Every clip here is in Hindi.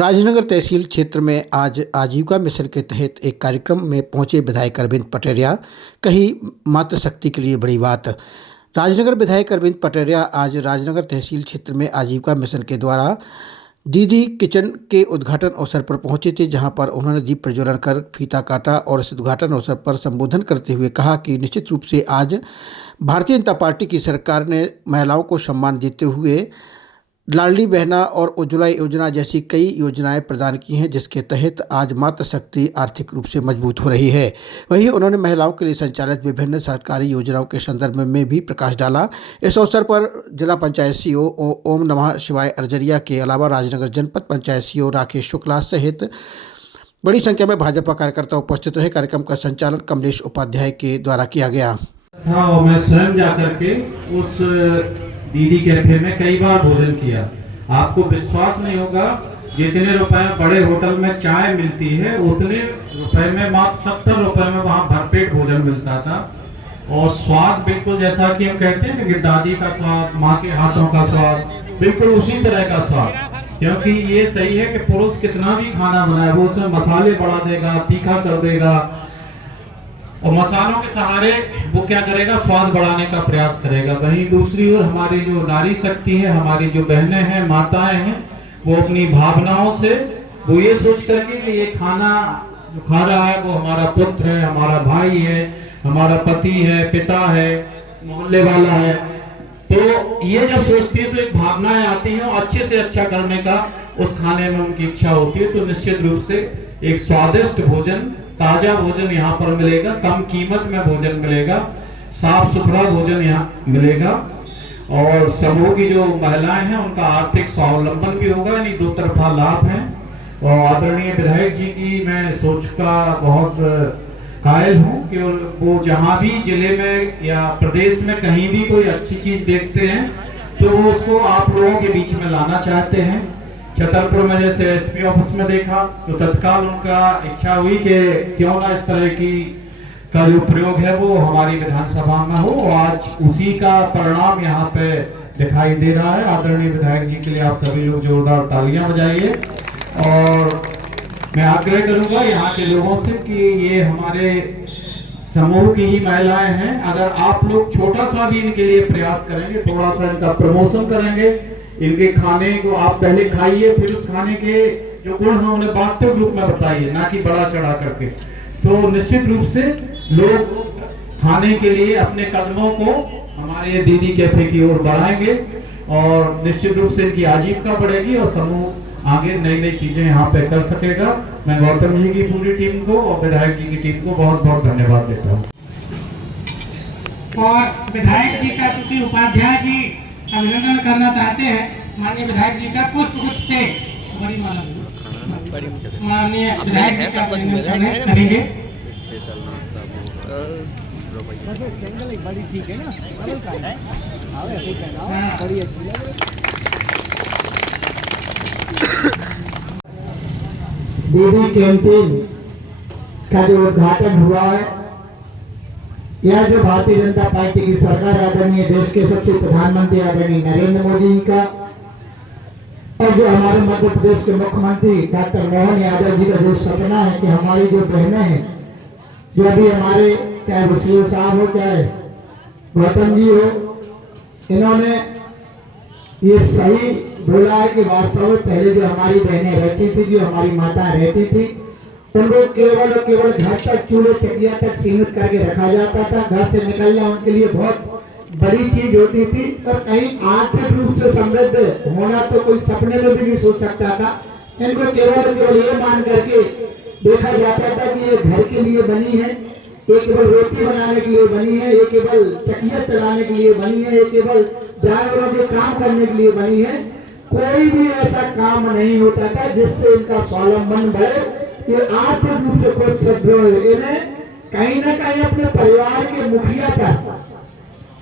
राजनगर तहसील क्षेत्र में आज आजीविका मिशन के तहत एक कार्यक्रम में पहुंचे विधायक अरविंद पटैरिया। कही मातृशक्ति के लिए बड़ी बात। राजनगर विधायक अरविंद पटैरिया आज राजनगर तहसील क्षेत्र में आजीविका मिशन के द्वारा दीदी किचन के उद्घाटन अवसर पर पहुंचे थे, जहां पर उन्होंने दीप प्रज्वलन कर फीता काटा और इस उद्घाटन अवसर पर संबोधन करते हुए कहा कि निश्चित रूप से आज भारतीय जनता पार्टी की सरकार ने महिलाओं को सम्मान देते हुए लाडली बहना और उज्ज्वला योजना जैसी कई योजनाएं प्रदान की हैं, जिसके तहत आज मातृशक्ति आर्थिक रूप से मजबूत हो रही है। वहीं उन्होंने महिलाओं के लिए संचालित विभिन्न सरकारी योजनाओं के संदर्भ में भी प्रकाश डाला। इस अवसर पर जिला पंचायत सीईओ ओम नमः शिवाय अर्जरिया के अलावा राजनगर जनपद पंचायत सीईओ राकेश शुक्ला सहित बड़ी संख्या में भाजपा कार्यकर्ता उपस्थित रहे। कार्यक्रम का संचालन कमलेश उपाध्याय के द्वारा किया गया। और मैं स्वयं जाकर के उस दीदी कैफे में कई बार भोजन किया। आपको विश्वास नहीं होगा, जितने रुपए बड़े होटल में चाय मिलती है उतने रुपए में मात्र 70 रुपए में वहाँ भरपेट भोजन मिलता था। और स्वाद बिल्कुल जैसा कि हम कहते हैं कि दादी का स्वाद, माँ के हाथों का स्वाद, बिल्कुल उसी तरह का स्वाद। क्योंकि ये सही है कि पुरुष कितना भी खाना बनाए वो उसमें मसाले बढ़ा देगा, तीखा कर देगा और मसालों के सहारे वो क्या करेगा, स्वाद बढ़ाने का प्रयास करेगा। वहीं दूसरी ओर हमारी जो नारी शक्ति है, हमारी जो बहनें हैं, माताएं हैं, वो अपनी भावनाओं से वो ये सोच करके कि ये खाना जो खा रहा है वो हमारा पुत्र है, हमारा भाई है, हमारा पति है, पिता है, मोहल्ले वाला है, तो ये जब सोचती है तो एक भावनाएं आती हैं और अच्छे से अच्छा करने का उस खाने में उनकी इच्छा होती है। तो निश्चित रूप से एक स्वादिष्ट भोजन, ताजा भोजन यहाँ पर मिलेगा, कम कीमत में भोजन मिलेगा, साफ सुथरा भोजन यहाँ मिलेगा और समूह की जो महिलाएं हैं उनका आर्थिक स्वावलंबन भी होगा, यानी दो तरफा लाभ है। और आदरणीय विधायक जी की मैं सोच का बहुत कायल हूँ कि वो जहाँ भी जिले में या प्रदेश में कहीं भी कोई अच्छी चीज देखते हैं तो वो उसको आप लोगों के बीच में लाना चाहते हैं। छतरपुर में जैसे एसपी ऑफिस में देखा तो तत्काल उनका इच्छा हुई कि क्यों ना इस तरह की का जो प्रयोग है वो हमारी विधानसभा में हो। आज उसी का परिणाम यहाँ पे दिखाई दे रहा है। आदरणीय विधायक जी के लिए आप सभी लोग जोरदार तालियां बजाइए। और मैं आग्रह करूंगा यहाँ के लोगों से कि ये हमारे समूह की ही महिलाएं हैं, अगर आप लोग छोटा सा भी इनके लिए प्रयास करेंगे, थोड़ा सा इनका प्रमोशन करेंगे, इनके खाने को आप पहले खाइए, फिर उस खाने के जो गुण हैं उन्हें वास्तविक रूप में बताइए, ना कि बड़ा चढ़ा करके, तो निश्चित रूप से लोग खाने के लिए अपने कदमों को हमारे दीदी कैफे की ओर बढ़ाएंगे और निश्चित रूप से इनकी आजीविका बढ़ेगी और समूह आगे नई नई चीजें यहाँ पे कर सकेगा। मैं गौतम जी की पूरी टीम को और विधायक जी की टीम को बहुत बहुत धन्यवाद देता हूँ। और विधायक जी का चूंकि उपाध्याय जी अभिनंदन करना चाहते हैं, माननीय विधायक जी का पुष्पगुच्छ से बड़ी माननीय विधायक जी का अभिनंदन करेंगे। दीदी कैंटीन का जो उद्घाटन हुआ है, यह जो भारतीय जनता पार्टी की सरकार, आदरणीय देश के सबसे प्रधानमंत्री आदरणीय नरेंद्र मोदी जी का और जो हमारे मध्य प्रदेश के मुख्यमंत्री डॉक्टर मोहन यादव जी का जो सपना है कि हमारी जो बहनें हैं, जो अभी हमारे चाहे वसीम साहब हो चाहे गौतम जी हो, इन्होंने ये सही बोला है कि वास्तव में पहले जो हमारी बहनें रहती थी, जो हमारी माताएं रहती थी, उनको केवल और केवल घर तक, चूल्हे चकिया तक सीमित करके रखा जाता था। घर से निकलना उनके लिए बहुत बड़ी चीज होती थी और कहीं आर्थिक रूप से समृद्ध होना तो कोई सपने में भी नहीं सोच सकता था। इनको केवल और केवल ये मान करके देखा जाता था कि ये घर के लिए बनी है, ये केवल रोटी बनाने के लिए बनी है, ये केवल चकिया चलाने के लिए बनी है, ये केवल जानवरों के काम करने के लिए बनी है। कोई भी ऐसा काम नहीं होता था जिससे इनका स्वावलंबन बढ़े, ये आर्थिक रूप से खुद सदृढ़ हो। इन्हें कहीं ना कहीं अपने परिवार के मुखिया था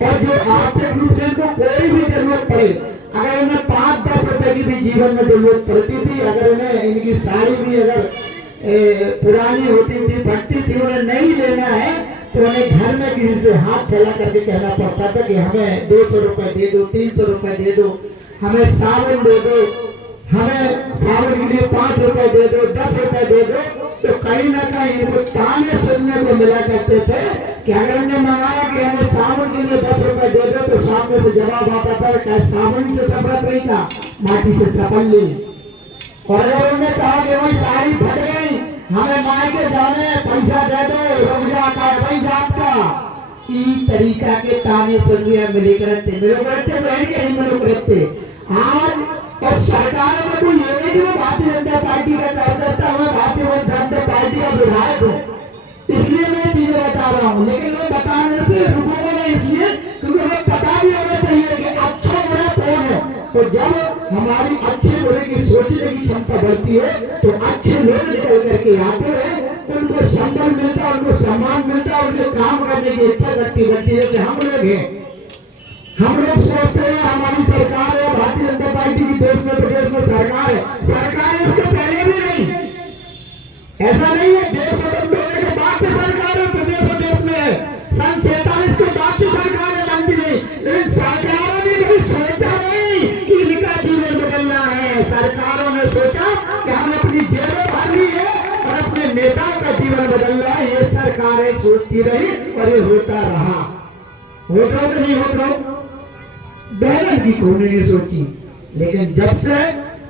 और जो आर्थिक रूप से इनको कोई भी जरूरत पड़े, अगर इन्हें 5-10 रुपए की भी जीवन में जरूरत पड़ती थी, अगर इन्हें इनकी साड़ी भी अगर पुरानी होती थी, फटती थी, उन्हें नहीं लेना है तो उन्हें घर में किसी से हाथ फैला करके कहना पड़ता था कि हमें 200 रुपए दे दो, 300 रुपए दे दो, हमें साबुन दे दो, हमें सावन के लिए 5 रुपए दे दो, 10 रुपए दे दो, तो कहीं ना कहीं इनको ताने सुनने को मिला करते थे कि अगर हमने मंगाया कि हमें सावन के लिए 10 रुपए दे दो, तो सामने से जवाब आता था कि सावन से सफरत नहीं था, माटी से सफल ली। और अगर उन्होंने कहा कि भाई साड़ी फट गई, हमें मायके जाने, पैसा दे दो, रुक जा का भाई जात का, ई तरीका के ताने सुनने मिले करते, मिलो करते बहन के नहीं मिलो करते। आज और सरकारों में कोई ये नहीं कि मैं भारतीय जनता पार्टी का कार्यकर्ता हूँ, भारतीय जनता पार्टी का विधायक हूँ, इसलिए मैं चीजें बता रहा हूँ। लेकिन मैं बताने से रुकूंगा नहीं, इसलिए क्योंकि हमें पता भी होना चाहिए कि अच्छा बुरा कौन है। तो जब हमारी अच्छे बुरे की सोचने की क्षमता बढ़ती है, तो अच्छे लोग निकल करके आते हैं, उनको सम्मान मिलता है, उनको सम्मान मिलता है, उनके काम करने की इच्छा शक्ति बढ़ती है। जैसे हम लोग हैं, हम लोग सोचते हैं हमारी सरकार है, भारतीय जनता पार्टी की देश में प्रदेश में सरकार है इसके पहले भी नहीं, ऐसा नहीं है। देश स्वतंत्र होने के बाद से सरकार है, प्रदेश और देश में है, सन 47 के बाद से सरकार है, बनती नहीं। लेकिन सरकारों ने कभी सोचा नहीं कि इनका जीवन बदलना है। सरकारों ने सोचा कि हमें अपनी जेबें भरनी है और अपने नेताओं का जीवन बदलना है। ये सरकारें सोचती रही और ये होता रहा। होता हो कि नहीं होता हो? बहन की कोने ने सोची, लेकिन जब से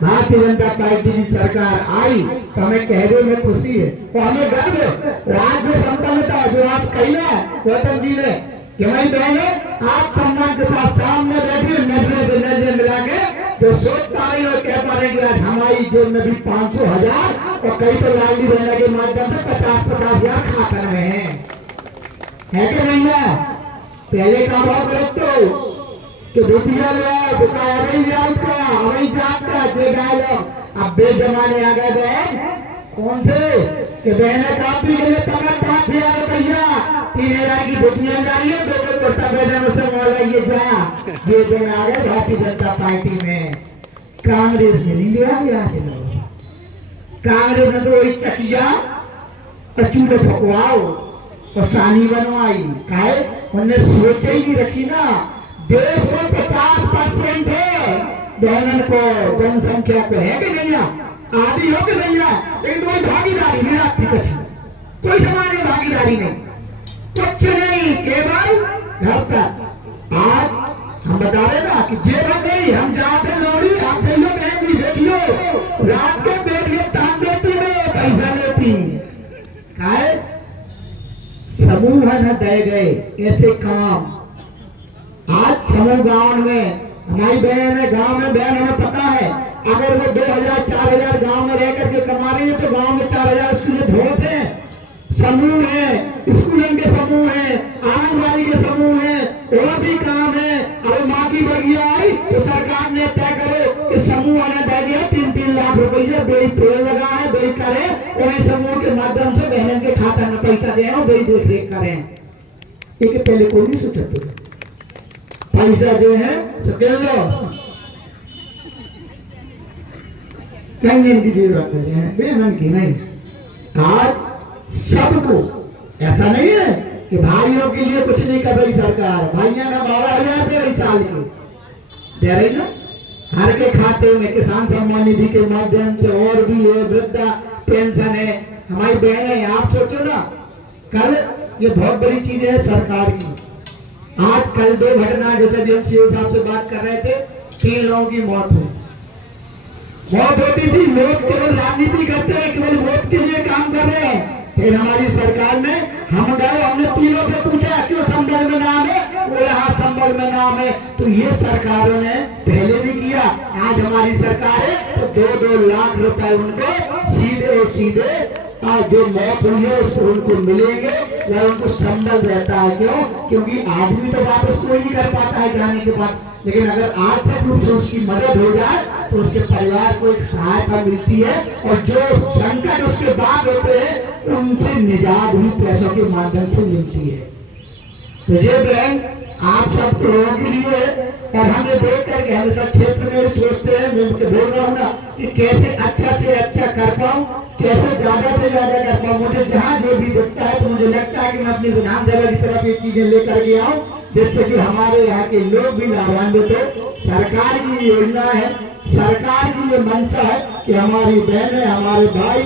भारतीय जनता पार्टी की सरकार आई, तो हमें कहने में खुशी है और हमें गर्व है। और आज जो संपन्नता जो आज कहना गौतम जी ने कि भाई बहने आप सम्मान के साथ सामने बैठी, नजरे से नजरे मिला के जो सोच पा रही और कह पा रही कि आज हमारी जेब में भी 500,000 और कई तो लाडली बहना के माध्यम से 50,000 खातर में है कि नहीं है? पहले का भाव रखते कि धोतिया ले आओ, दुकाया नहीं ले आओ, उसका वही जाता जे गाय लो। अब बेजमाने आ गए बहन, कौन से कि बहने काफी के लिए पकड़ 5,000 रुपया, 3,000 की धोतिया जा रही है, 2 कुर्ता बेदन से मौला ये जा। ये दिन आ गए भारतीय जनता पार्टी में। कांग्रेस ने नहीं लिया आज लोग, कांग्रेस ने तो वही चकिया और चूल्हे फकवाओ और सानी बनवाई। काहे उन्होंने सोचे ही नहीं रखी ना। देश में 50% है बहनन को, जनसंख्या को है कि नहीं, आदि हो कि नहीं, लेकिन तुम्हारी भागीदारी नहीं आती, कुछ कोई समाज में भागीदारी नहीं, कुछ नहीं, केवल घर तक। आज हम बता रहे ना कि जेब गई, हम जाते लोड़ी, आप देखियो बहन जी, देखियो रात के बेटिए तान देती में पैसा लेती। काहे समूह न दे गए ऐसे काम। आज समूह गांव में हमारी बहन है, गांव में बहन, हमें पता है अगर वो 2,000-4,000 गांव में रह करके कमा रही है, तो गांव में 4,000 उसके लिए बहुत है। समूह है, स्कूल के समूह है, आंगनबाड़ी के समूह है, और भी काम है। अरे माँ की बगिया आई तो सरकार ने तय करे कि समूह आने दे दिया 3-3 लाख रुपये, बेई पेड़ लगा है, बेई करे, और इस समूह के माध्यम से बहन के खाता में पैसा दे और बेई देख रेख करें। एक पहले कोई नहीं सोचा तो पैसा जो है सुकेल लो, कंगन की जरूरत है, बेमन की नहीं। आज सबको ऐसा नहीं है कि भाइयों के लिए कुछ नहीं कर रही सरकार। भाइयों ना 12,000 दे रही साल के, दे रही ना, हर के खाते में किसान सम्मान निधि के माध्यम से, और भी है, वृद्धा पेंशन है। हमारी बहनें, आप सोचो ना, कल ये बहुत बड़ी चीज है सरकार की। आज कल 2 घटना, जैसे भी हम सीओ साहब से बात कर रहे थे, 3 लोगों की मौत होती थी। लोग केवल राजनीति करते हैं, केवल वोट के लिए काम कर रहे हैं। लेकिन हमारी सरकार ने, हम गए, हमने तीनों से पूछा क्यों संबल में नाम है, वो यहाँ संबल में नाम है। तो ये सरकारों ने पहले नहीं किया। आज हमारी सरकार है तो 2-2 लाख रुपए उनको सीधे और सीधे जो मौत हुई है उसको उनको मिलेंगे, या उनको संबल रहता है। क्यों? क्योंकि आदमी तो वापस कोई नहीं कर पाता है जाने के बाद, लेकिन अगर आर्थिक रूप से उसकी मदद हो जाए तो उसके परिवार को एक सहायता मिलती है, और जो संकट उसके बाद होते हैं उनसे निजात भी पैसों के माध्यम से मिलती है। तो ये बहन आप सब लोगों के लिए, और हमने देख करके हमेशा क्षेत्र में सोचते हैं, मैं बोल रहा हूँ ना कि कैसे अच्छा से अच्छा कर पाऊँ, कैसे ज्यादा से ज्यादा कर पाऊँ। मुझे जहाँ जो भी दिखता है तो मुझे लगता है कि मैं अपनी विधानसभा की तरफ ये चीजें लेकर के आऊँ, जिससे कि हमारे यहाँ के लोग भी लाभान्वित हो। सरकार की योजना है, सरकार की ये मंशा है कि हमारी बहनें, हमारे भाई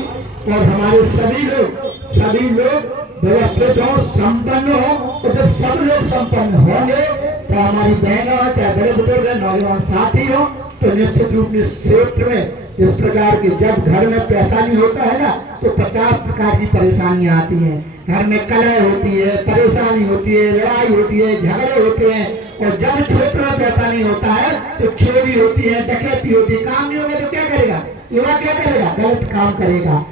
और हमारे सभी लोग व्यवस्थित हो, संपन्न हो। और जब सब लोग संपन्न होंगे तो हमारी बहनें हो, चाहे बड़े बुजुर्ग, नौजवान साथी हो, तो निश्चित रूप में क्षेत्र में इस प्रकार की, जब घर में पैसा नहीं होता है ना तो 50 प्रकार की परेशानियां आती हैं। घर में कलह होती है, परेशानी होती है, लड़ाई होती है, झगड़े होते हैं। और जब क्षेत्र में पैसा नहीं होता है तो चोरी होती है, डकैती होती है। काम नहीं होगा तो क्या करेगा युवा, क्या करेगा, गलत काम करेगा।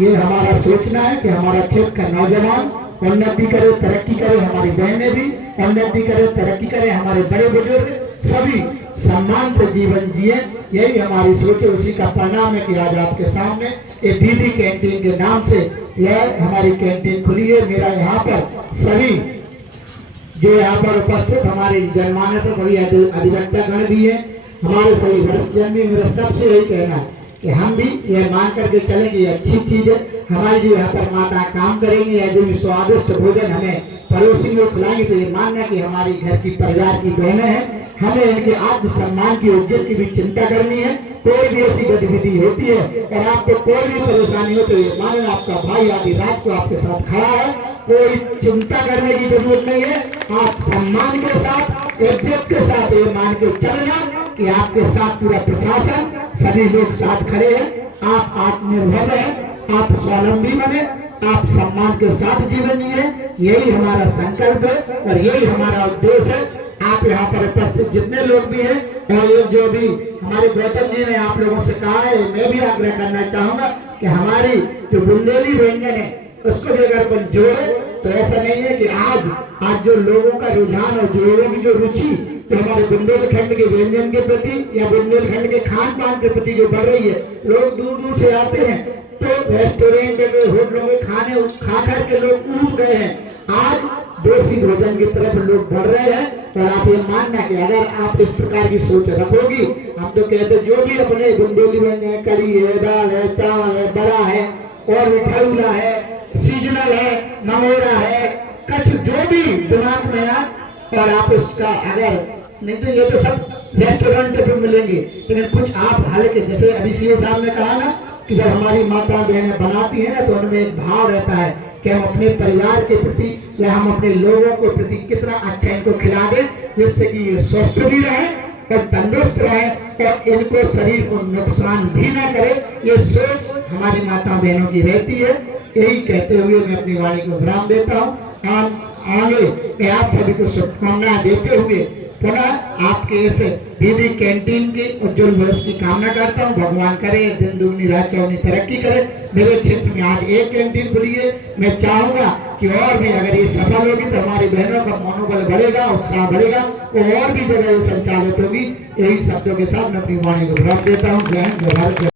ये हमारा सोचना है कि हमारा क्षेत्र का नौजवान उन्नति करे, तरक्की करे, हमारी बहनें भी उन्नति करे, तरक्की करे, हमारे बड़े बुजुर्ग सभी सम्मान से जीवन जिए। यही हमारी सोच है। उसी का परिणाम है कि आज आपके सामने ये दीदी कैंटीन के नाम से यह हमारी कैंटीन खुली है। मेरा यहाँ पर सभी जो यहाँ पर उपस्थित हमारे जनमानस से सभी अधिवक्ता गण भी है, हमारे सभी वरिष्ठ जन भी। मेरा सबसे यही कहना है कि हम भी यह मान करके चलेंगे, ये अच्छी चीज है। हमारी जो यहाँ पर माता काम करेंगी या जो भी स्वादिष्ट भोजन हमें पड़ोसी को खिलाएंगे, तो ये मानना कि हमारी घर की परिवार की बहनें हैं। हमें इनके आत्मसम्मान की इज्जत की भी चिंता करनी है। कोई भी ऐसी गतिविधि होती है और आपको कोई भी परेशानी हो तो ये मानना आपका भाई आदि रात को आपके साथ खड़ा है। कोई चिंता करने की जरूरत नहीं है। आप सम्मान के साथ, इज्जत के साथ ये मान के चलना कि आपके साथ पूरा प्रशासन, सभी लोग साथ खड़े हैं। आप आत्मनिर्भर हैं, आप स्वावलंबी बने, आप सम्मान के साथ जीवन जिए। यही हमारा संकल्प है और यही हमारा उद्देश्य है। आप यहाँ पर उपस्थित जितने लोग भी हैं और ये जो भी हमारे गौतम जी ने आप लोगों से कहा है, मैं भी आग्रह करना चाहूंगा कि हमारी जो बुंदेली व्यंजन है उसको भी अगर अपन जोड़े तो ऐसा नहीं है कि आज जो लोगों का रुझान और जो लोगों की जो रुचि तो हमारे बुंदेलखंड के व्यंजन के प्रति या बुंदेलखंड के खान पान के प्रति जो बढ़ रही है, लोग दूर दूर से आते हैं तो रेस्टोरेंट के, होटलों के खाने खा कर के लोग ऊब गए हैं। आज देसी भोजन की तरफ लोग बढ़ रहे हैं। और आप ये मानना कि अगर आप इस प्रकार की सोच रखोगी, हम तो कहते जो भी अपने बुंदेली व्यंजन, कड़ी है, दाल है, चावल है, बड़ा है और मिठाईला है, सीजनल है, नमोरा है, कच्छ, जो भी दिमाग में आए और आप उसका अगर नहीं तो ये तो सब रेस्टोरेंट पे मिलेंगे, लेकिन कुछ आप हल्के, जैसे अभी सीओ साहब ने कहा ना कि जब हमारी माता बहनें बनाती है ना तो उनमें एक भाव रहता है कि हम अपने परिवार के प्रति या हम अपने लोगों के प्रति कितना अच्छा इनको खिला दें जिससे कि ये स्वस्थ भी रहे और तंदुरुस्त रहे और इनको शरीर को नुकसान भी ना करे। ये सोच हमारी माता बहनों की रहती है। यही कहते हुए मैं अपनी वाणी को विराम देता हूँ। आगे मैं आप सभी को शुभकामनाएं देते हुए पुनः आपके इस दीदी कैंटीन के उज्जवल भविष्य की कामना करता हूँ। भगवान करे दिन दुगनी रात चौगुनी तरक्की करे। मेरे क्षेत्र में आज एक कैंटीन खुली है। मैं चाहूंगा कि और भी अगर ये सफल होगी तो हमारी बहनों का मनोबल बढ़ेगा, उत्साह बढ़ेगा और भी जगह ये संचालित होगी। यही शब्दों के साथ मैं अपनी वाणी को विराम देता हूँ। जय हिंद, जय भारत।